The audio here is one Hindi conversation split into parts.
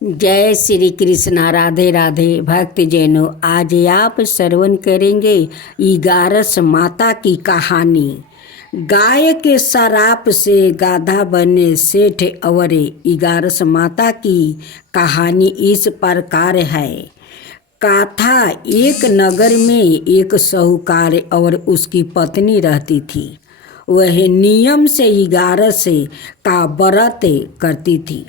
जय श्री कृष्णा। राधे राधे भक्तजनों, आज आप श्रवण करेंगे 11 माता की कहानी। गाय के शराप से गाधा बने सेठ अवरे। 11 माता की कहानी इस प्रकार है। कथा, एक नगर में एक साहूकार और उसकी पत्नी रहती थी। वह नियम से 11 का व्रत करती थी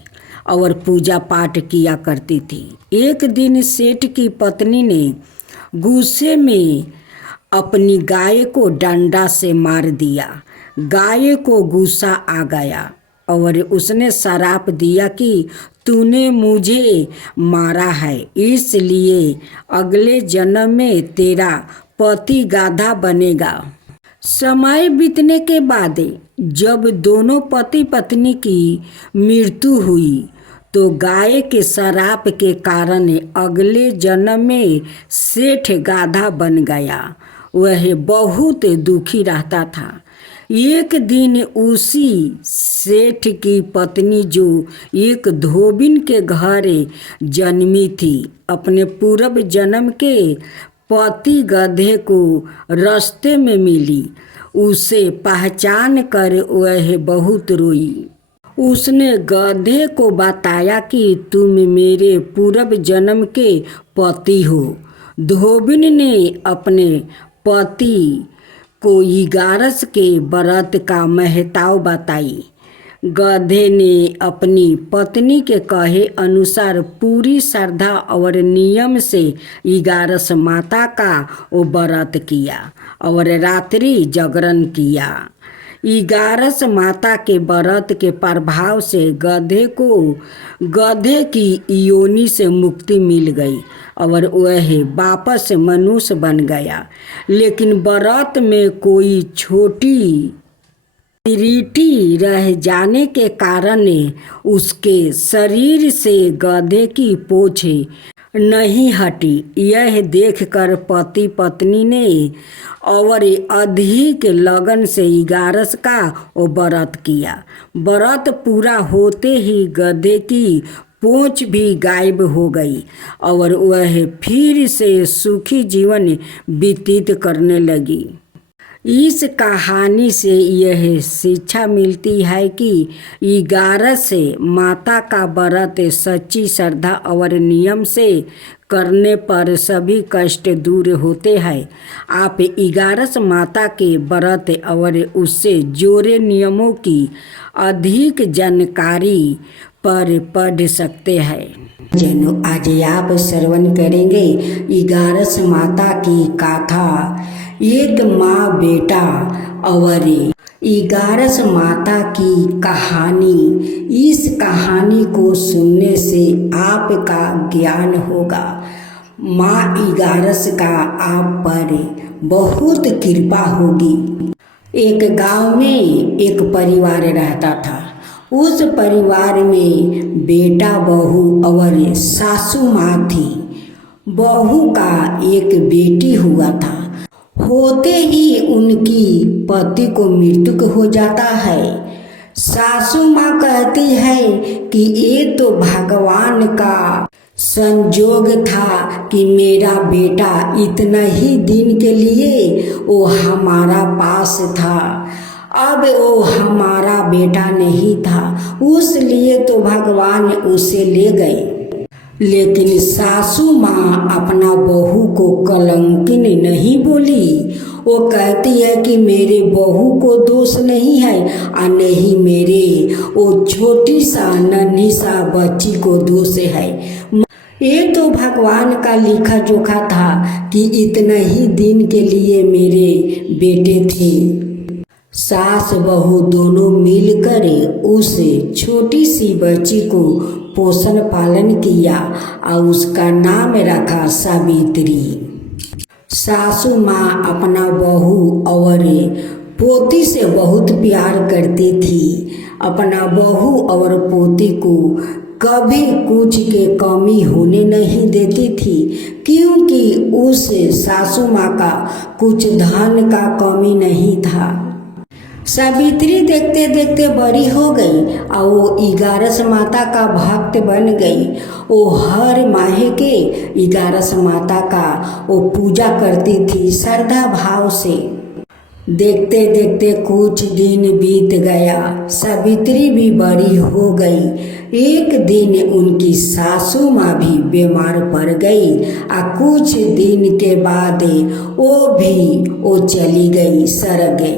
और पूजा पाठ किया करती थी। एक दिन सेठ की पत्नी ने गुस्से में अपनी गाय को डंडा से मार दिया। गाय को गुस्सा आ गया और उसने श्राप दिया कि तूने मुझे मारा है, इसलिए अगले जन्म में तेरा पति गाधा बनेगा। समय बीतने के बाद जब दोनों पति पत्नी की मृत्यु हुई तो गाय के श्राप के कारण अगले जन्म में सेठ गाधा बन गया। वह बहुत दुखी रहता था। एक दिन उसी सेठ की पत्नी, जो एक धोबिन के घर जन्मी थी, अपने पूर्व जन्म के पति गधे को रास्ते में मिली। उसे पहचान कर वह बहुत रोई। उसने गधे को बताया कि तुम मेरे पूर्व जन्म के पति हो। धोबिन ने अपने पति को 11 के व्रत का महत्व बताई। गधे ने अपनी पत्नी के कहे अनुसार पूरी श्रद्धा और नियम से 11 माता का व्रत किया और रात्रि जागरण किया। 11 माता के व्रत के प्रभाव से गधे को गधे की योनि से मुक्ति मिल गई और वह वापस मनुष्य बन गया। लेकिन व्रत में कोई छोटी त्रुटि रह जाने के कारण उसके शरीर से गधे की पूंछ नहीं हटी। यह देखकर पति पत्नी ने और अधिक लगन से 11 का व्रत किया। व्रत पूरा होते ही गधे की पूंछ भी गायब हो गई और वह फिर से सुखी जीवन व्यतीत करने लगी। इस कहानी से यह शिक्षा मिलती है कि 11 माता का व्रत सच्ची श्रद्धा और नियम से करने पर सभी कष्ट दूर होते हैं। आप 11 माता के व्रत और उससे जुड़े नियमों की अधिक जानकारी पर पढ़ सकते हैं। जनों, आज आप श्रवण करेंगे 11 माता की कथा। एक माँ बेटा और 11 माता की कहानी। इस कहानी को सुनने से आपका ज्ञान होगा। माँ 11 का आप पर बहुत कृपा होगी। एक गांव में एक परिवार रहता था। उस परिवार में बेटा, बहू और सासू माँ थी। बहू का एक बेटी हुआ था। होते ही उनकी पति को मृत्यु हो जाता है। सासू माँ कहती है कि ये तो भगवान का संजोग था कि मेरा बेटा इतना ही दिन के लिए वो हमारा पास था। अब वो हमारा बेटा नहीं था, उसलिए तो भगवान उसे ले गए। लेकिन सासू माँ अपना बहू को कलंकिन नहीं बोली। वो कहती है कि मेरे बहू को दोष नहीं है और नहीं मेरे वो छोटी सा नन्ही सा बच्ची को दोष है। ये तो भगवान का लिखा जोखा था कि इतना ही दिन के लिए मेरे बेटे थे। सास बहू दोनों मिलकर उस छोटी सी बच्ची को पोषण पालन किया और उसका नाम रखा सावित्री। सासू माँ अपना बहू और पोती से बहुत प्यार करती थी। अपना बहू और पोती को कभी कुछ के कमी होने नहीं देती थी, क्योंकि उस सासू माँ का कुछ धन का कमी नहीं था। सावित्री देखते देखते बड़ी हो गई और वो 11 माता का भक्त बन गई। वो हर माहे के 11 माता का वो पूजा करती थी श्रद्धा भाव से। देखते देखते कुछ दिन बीत गया, सावित्री भी बड़ी हो गई। एक दिन उनकी सासू माँ भी बीमार पड़ गई और कुछ दिन के बाद वो चली गई, सर गई।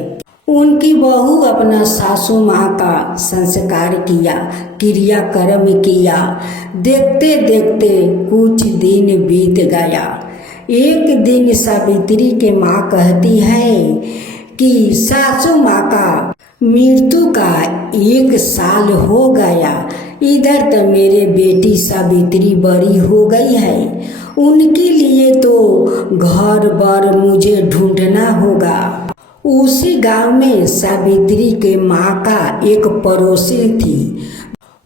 उनकी बहू अपना सासू माँ का संस्कार किया, क्रियाक्रम किया। देखते देखते कुछ दिन बीत गया। एक दिन सावित्री के माँ कहती है कि सासू माँ का मृत्यु का 1 साल हो गया, इधर तो मेरे बेटी सावित्री बड़ी हो गई है, उनके लिए तो घर बार मुझे ढूंढना होगा। उसी गांव में सावित्री के माँ का एक पड़ोसी थी।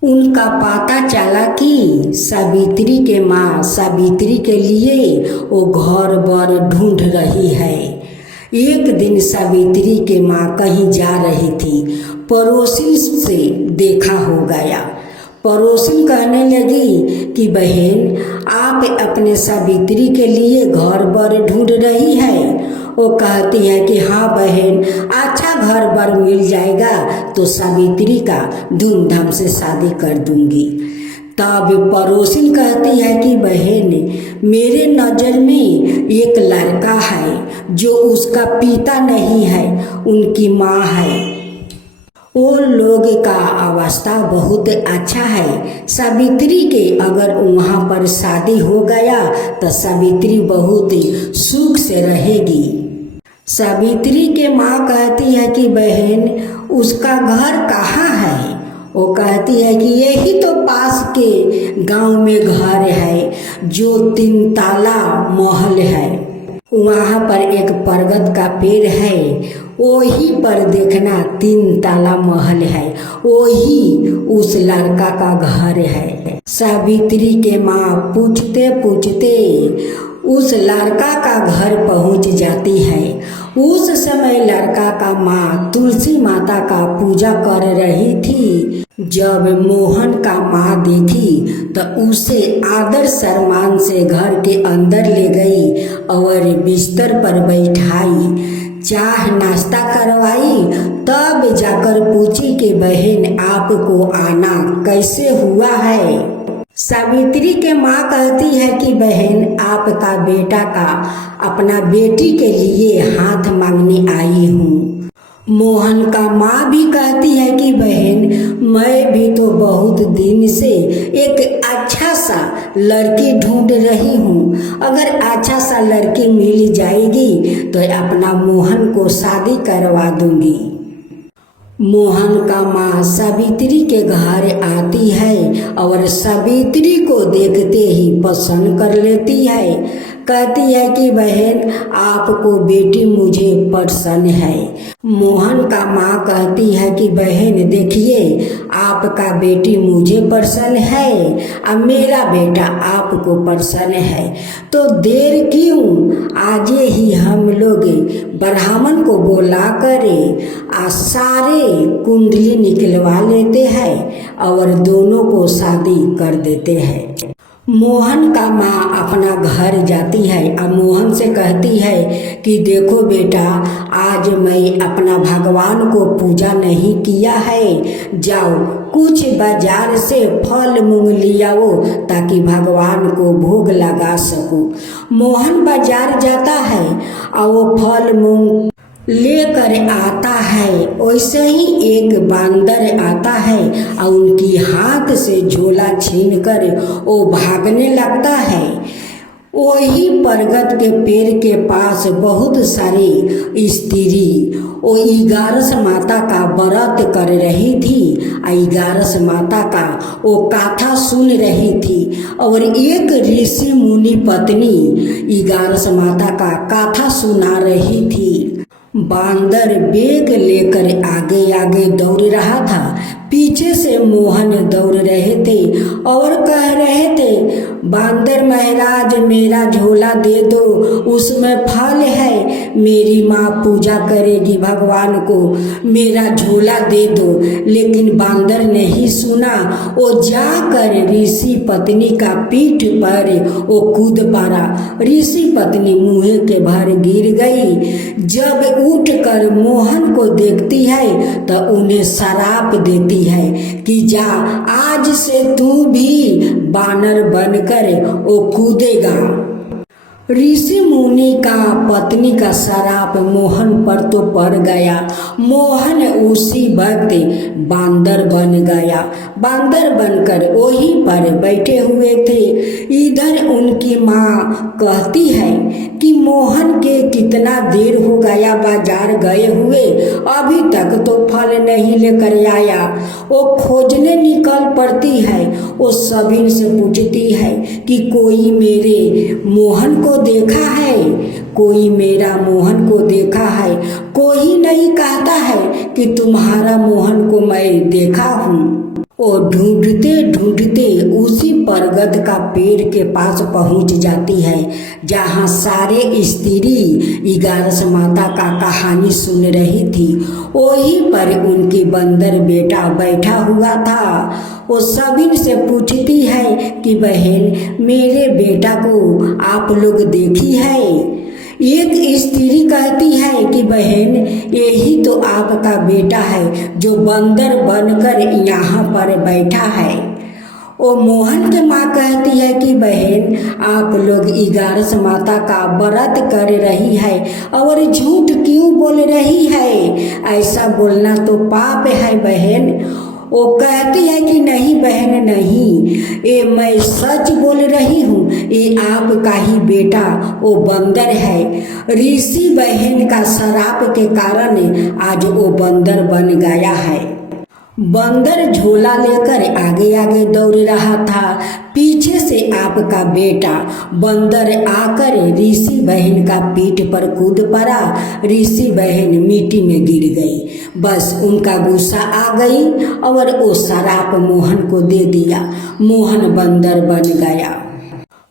उनका पता चला कि सावित्री के माँ सावित्री के लिए वो घर बार ढूंढ रही है। एक दिन सावित्री के माँ कहीं जा रही थी, पड़ोसी से देखा हो गया। पड़ोसी कहने लगी कि बहन, आप अपने सावित्री के लिए घर बार ढूंढ रही है। वो कहती है कि हाँ बहन, अच्छा घर बार मिल जाएगा तो सावित्री का धूमधाम से शादी कर दूंगी। तब पड़ोसी कहती है कि बहन, मेरे नज़र में एक लड़का है जो उसका पिता नहीं है, उनकी माँ है। वो लोग का अवस्था बहुत अच्छा है। सावित्री के अगर वहाँ पर शादी हो गया तो सावित्री बहुत सुख से रहेगी। सावित्री के माँ कहती है कि बहन, उसका घर कहाँ है? वो कहती है कि यही तो पास के गांव में घर है जो 3 ताला महल है। वहाँ पर एक बरगद का पेड़ है, वही पर देखना 3 ताला महल है, वही उस लड़का का घर है। सावित्री के माँ पूछते पूछते उस लड़का का घर पहुँच जाती है। उस समय लड़का का माँ तुलसी माता का पूजा कर रही थी। जब मोहन का माँ देखी तो उसे आदर सम्मान से घर के अंदर ले गई और बिस्तर पर बैठाई, चाह नाश्ता करवाई। तब जाकर पूछी कि बहन, आपको आना कैसे हुआ है? सावित्री के माँ कहती है कि बहन, आपका बेटा का अपना बेटी के लिए हाथ मांगने आई हूँ। मोहन का माँ भी कहती है कि बहन, मैं भी तो बहुत दिन से एक अच्छा सा लड़की ढूंढ रही हूँ। अगर अच्छा सा लड़की मिल जाएगी तो अपना मोहन को शादी करवा दूंगी। मोहन का माँ सावित्री के घर आती है और सावित्री को देखते ही पसंद कर लेती है। कहती है कि बहन, आपको बेटी मुझे पसंद है। मोहन का माँ कहती है कि बहन देखिए, आपका बेटी मुझे पसंद है और मेरा बेटा आपको पसंद है, तो देर क्यों, आज ही हम लोग ब्राह्मण को बुला करे और सारे कुंडली निकलवा लेते हैं और दोनों को शादी कर देते हैं। मोहन का माँ अपना घर जाती है और मोहन से कहती है कि देखो बेटा, आज मैं अपना भगवान को पूजा नहीं किया है, जाओ कुछ बाजार से फल मूंग लियाओ ताकि भगवान को भोग लगा सकूं। मोहन बाजार जाता है और वो फल मूंग लेकर आता है। वैसे ही एक बांदर आता है और उनकी हाथ से झोला छीनकर वो भागने लगता है। वही बरगद के पेड़ के पास बहुत सारी स्त्री वो 11 माता का व्रत कर रही थी और 11 माता का वो गाथा सुन रही थी और एक ऋषि मुनि पत्नी 11 माता का गाथा सुना रही थी। बांदर बेग लेकर आगे आगे दौड़ रहा था, पीछे से मोहन दौड़ रहे थे और कह रहे थे, बांदर महाराज मेरा झोला दे दो, उसमें फल है, मेरी माँ पूजा करेगी भगवान को, मेरा झोला दे दो। लेकिन बांदर नहीं सुना, वो जाकर ऋषि पत्नी का पीठ पर वो कूद पड़ा। ऋषि पत्नी मुँह के भर गिर गई। जब उठकर मोहन को देखती है तो उन्हें श्राप देती है कि जा, आज से तू भी बानर बनकर वो कूदेगा। ऋषि मुनि का पत्नी का श्राप मोहन पर तो पड़ गया। मोहन उसी वक्त बांदर बन गया। बांदर बनकर वहीं पर बैठे हुए थे। इधर उनकी माँ कहती है कि मोहन के कितना देर हो गया बाजार गए हुए, अभी तक तो फल नहीं लेकर आया। वो खोजने निकल पड़ती है। वो सभी से पूछती है कि कोई मेरे मोहन को देखा है, कोई मेरा मोहन को देखा है। कोई नहीं कहता है कि तुम्हारा मोहन को मैं देखा हूँ। वो ढूंढते ढूंढते उसी बरगद का पेड़ के पास पहुंच जाती है जहाँ सारे स्त्री 11 माता का कहानी सुन रही थी। वहीं पर उनकी बंदर बेटा बैठा हुआ था। वो सभी से पूछती है कि बहन, मेरे बेटा को आप लोग देखी है? एक स्त्री कहती है कि बहन, यही तो आपका बेटा है जो बंदर बनकर यहाँ पर बैठा है। ओ मोहन की माँ कहती है कि बहन, आप लोग 11 माता का व्रत कर रही है और झूठ क्यों बोल रही है? ऐसा बोलना तो पाप है बहन। वो कहती है कि नहीं बहन, नहीं, ये मैं सच बोल रही हूँ, ये आपका ही बेटा वो बंदर है। ऋषि बहन का श्राप के कारण आज वो बंदर बन गया है। बंदर झोला लेकर आगे आगे दौड़ रहा था। पीछे से आपका बेटा बंदर आकर ऋषि बहन का पीठ पर कूद पड़ा। ऋषि बहन मिट्टी में गिर गई। बस उनका गुस्सा आ गई और वो श्राप मोहन को दे दिया। मोहन बंदर बन गया।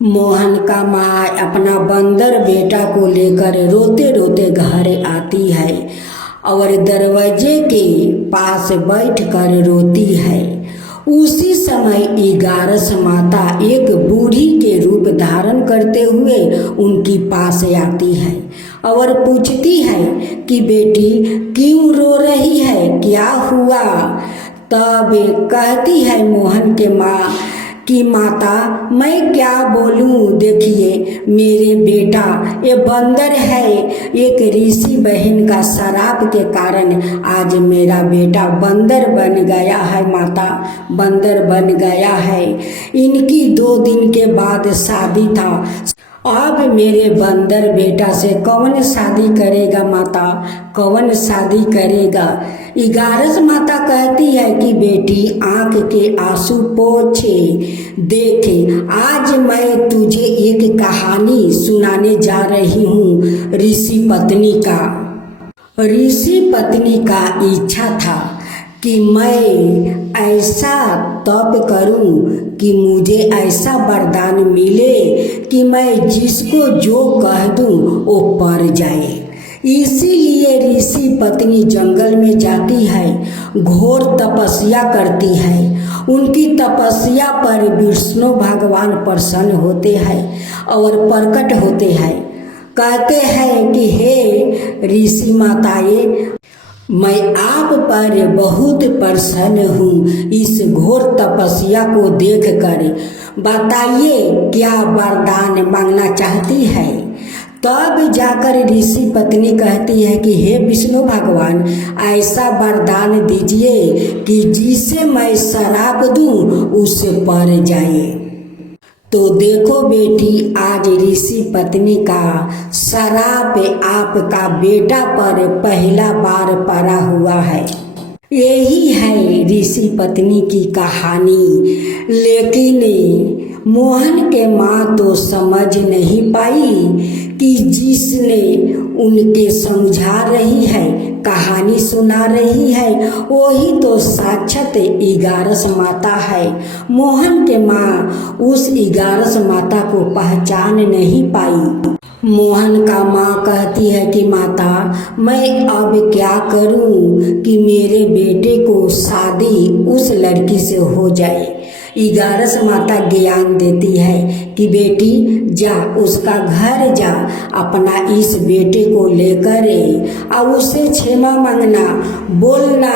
मोहन का माँ अपना बंदर बेटा को लेकर रोते रोते घर आती है और दरवाजे के पास बैठकर रोती है। उसी समय 11 माता एक बूढ़ी के रूप धारण करते हुए उनकी पास आती है और पूछती है कि बेटी क्यों रो रही है, क्या हुआ? तब कहती है मोहन के माँ कि माता, मैं क्या बोलूं, देखिए मेरे बेटा ये बंदर है। एक ऋषि बहन का श्राप के कारण आज मेरा बेटा बंदर बन गया है। माता, बंदर बन गया है। इनकी 2 दिन के बाद शादी था। अब मेरे बंदर बेटा से कौन शादी करेगा? माता, कौन शादी करेगा? 11 माता कहती है कि बेटी आंख के आंसू पोंछे। देखे, आज मैं तुझे एक कहानी सुनाने जा रही हूँ ऋषि पत्नी का। ऋषि पत्नी का इच्छा था कि मैं ऐसा तप करूं कि मुझे ऐसा वरदान मिले कि मैं जिसको जो कह दूं वो पर जाए। इसीलिए ऋषि पत्नी जंगल में जाती है, घोर तपस्या करती है। उनकी तपस्या पर विष्णु भगवान प्रसन्न होते हैं और प्रकट होते हैं। कहते हैं कि हे ऋषि माताएं, मैं आप पर बहुत प्रसन्न हूँ। इस घोर तपस्या को देखकर बताइए क्या वरदान मांगना चाहती है? तब जाकर ऋषि पत्नी कहती है कि हे विष्णु भगवान, ऐसा वरदान दीजिए कि जिसे मैं श्राप दूँ उससे पर जाए। तो देखो बेटी, आज ऋषि पत्नी का श्राप आपका बेटा पर पहला बार पड़ा हुआ है। यही है ऋषि पत्नी की कहानी। लेकिन मोहन के माँ तो समझ नहीं पाई कि जिसने उनके समझा रही है कहानी सुना रही है वही तो साक्षात 11 माता है। मोहन के माँ उस 11 माता को पहचान नहीं पाई। मोहन का माँ कहती है कि माता मैं अब क्या करूं कि मेरे बेटे को शादी उस लड़की से हो जाए। 11 माता ज्ञान देती है कि बेटी जा उसका घर जा, अपना इस बेटे को लेकर और उससे क्षमा मांगना, बोलना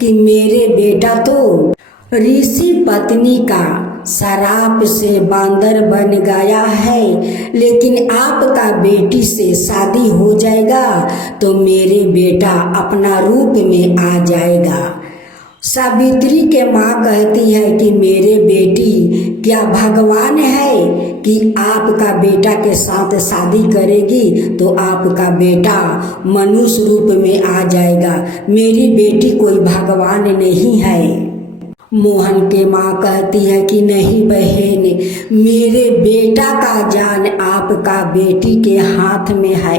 कि मेरे बेटा तो ऋषि पत्नी का शराब से बांदर बन गया है, लेकिन आपका बेटी से शादी हो जाएगा तो मेरे बेटा अपना रूप में आ जाएगा। सावित्री के माँ कहती है कि मेरे बेटी क्या भगवान है कि आपका बेटा के साथ शादी करेगी तो आपका बेटा मनुष्य रूप में आ जाएगा। मेरी बेटी कोई भगवान नहीं है। मोहन के माँ कहती है कि नहीं बहन, मेरे बेटा का जान आपका बेटी के हाथ में है,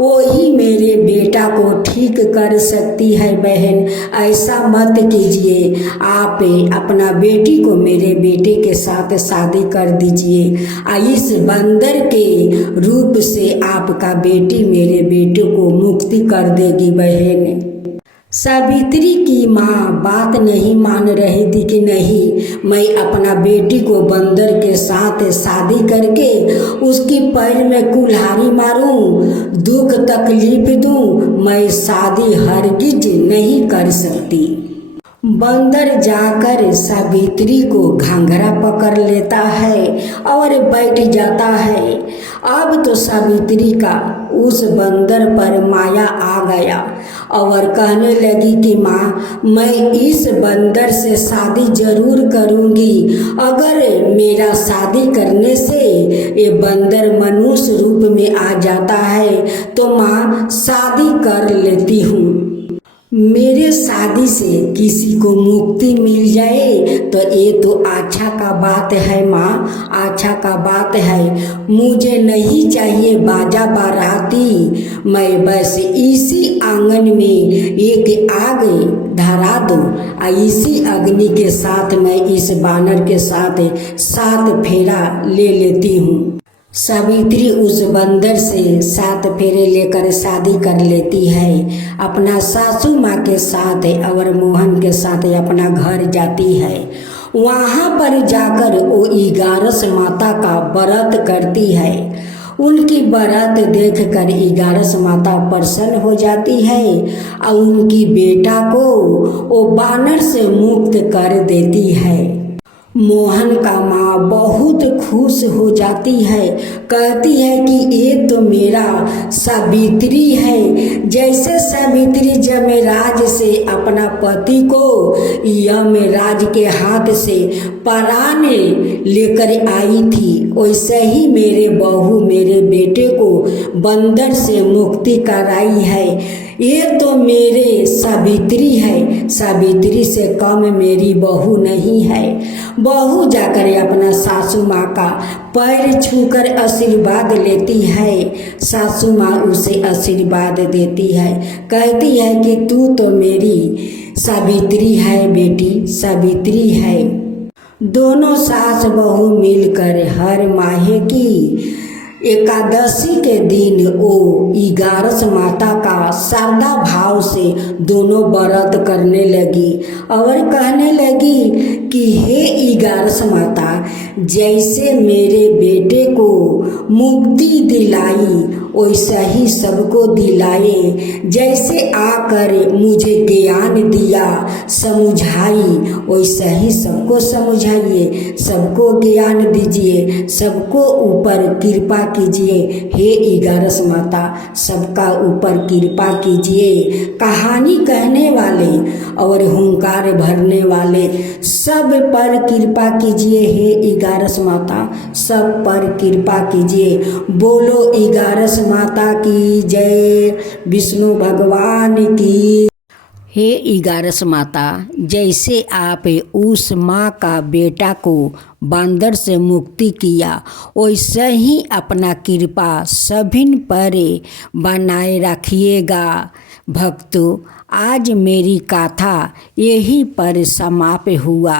वही मेरे बेटा को ठीक कर सकती है। बहन ऐसा मत कीजिए, आप अपना बेटी को मेरे बेटे के साथ शादी कर दीजिए। इस बंदर के रूप से आपका बेटी मेरे बेटे को मुक्ति कर देगी। बहन सावित्री की माँ बात नहीं मान रही थी कि नहीं, मैं अपना बेटी को बंदर के साथ शादी करके उसकी पैर में कुल्हाड़ी मारूं, दुख तकलीफ दूं, मैं शादी हरगिज नहीं कर सकती। बंदर जाकर सावित्री को घाघरा पकड़ लेता है और बैठ जाता है। अब तो सावित्री का उस बंदर पर माया आ गया और कहने लगी कि माँ मैं इस बंदर से शादी जरूर करूँगी, अगर मेरा शादी करने से ये बंदर मनुष्य रूप में आ जाता है तो माँ शादी कर लेती हूँ। मेरे शादी से किसी को मुक्ति मिल जाए तो ये तो अच्छा का बात है माँ, अच्छा का बात है। मुझे नहीं चाहिए बाजा बाराती, मैं बस इसी आंगन में एक आग धरा दूँ और इसी अग्नि के साथ मैं इस बानर के साथ 7 फेरा ले लेती हूँ। सावित्री उस बंदर से 7 फेरे लेकर शादी कर लेती है, अपना सासू माँ के साथ और मोहन के साथ अपना घर जाती है। वहाँ पर जाकर वो 11 माता का व्रत करती है। उनकी व्रत देखकर 11 माता प्रसन्न हो जाती है और उनकी बेटा को वो बानर से मुक्त कर देती है। मोहन का माँ बहुत खुश हो जाती है, कहती है कि ये तो मेरा सावित्री है। जैसे सावित्री यमराज से अपना पति को यमराज के हाथ से प्राण लेकर आई थी, वैसे ही मेरे बहू मेरे बेटे को बंदर से मुक्ति कराई है। ये तो मेरे सावित्री है, सावित्री से कम मेरी बहू नहीं है। बहू जाकर अपना सासू माँ का पैर छूकर आशीर्वाद लेती है। सासू माँ उसे आशीर्वाद देती है, कहती है कि तू तो मेरी सावित्री है बेटी, सावित्री है। दोनों सास बहू मिलकर हर माह की एकादशी के दिन वो 11 माता का श्रद्धा भाव से दोनों व्रत करने लगी और कहने लगी कि हे 11 माता, जैसे मेरे बेटे को मुक्ति दिलाई वैसा ही सबको दिलाए, जैसे आकर मुझे ज्ञान दिया समझाई वैसा ही सबको समझाइए, सबको ज्ञान दीजिए, सबको ऊपर कृपा कीजिए। हे 11 माता सबका ऊपर कृपा कीजिए। कहानी कहने वाले और हुंकार भरने वाले सब पर कृपा कीजिए। हे 11 माता सब पर कृपा कीजिए। बोलो 11 माता की जय, विष्णु भगवान की। हे 11 माता, जैसे आप उस माँ का बेटा को बंदर से मुक्ति किया वैसे ही अपना कृपा सभी पर बनाए रखिएगा। भक्तों, आज मेरी गाथा यहीं पर समाप्त हुआ।